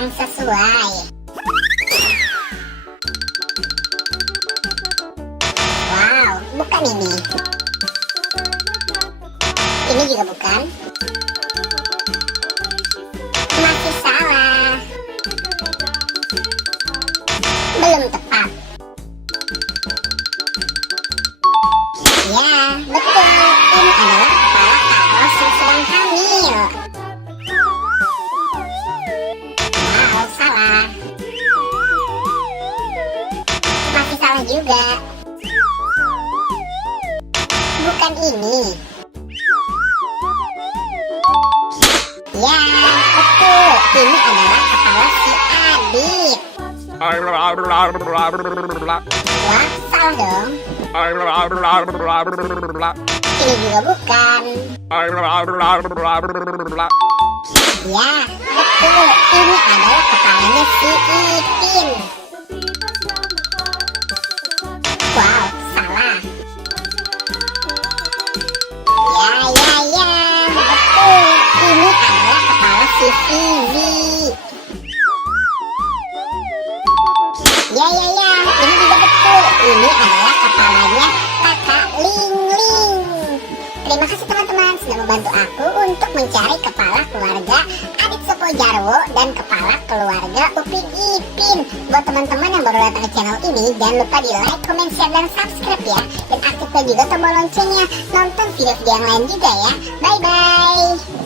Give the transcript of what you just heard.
yang sesuai. Wow, bukan ini. Ini juga bukan. Masih salah. Belum tepat. Ya, betul. Ini adalah kepala karos yang sedang hamil. Wow, salah. Masih salah juga. Bukan ini. Ya, betul. Ini adalah kepala si Adit. Wah, salah dong. Ini juga bukan. Ya, betul. Ini adalah kepalanya si Ipin. Wow, salah. Ya, betul. Ini adalah kepala si Vivi. Ya, ini juga betul. Ini adalah kepalanya kakak Ling Ling. Terima kasih teman-teman sudah membantu aku untuk mencari kepala keluarga Adit Sopo Jarwo dan kepala keluarga Upin Ipin. Buat teman-teman yang baru datang ke channel ini, jangan lupa di like, comment, share, dan subscribe ya. Dan aktifkan juga tombol loncengnya. Nonton video-video yang lain juga ya. Bye-bye.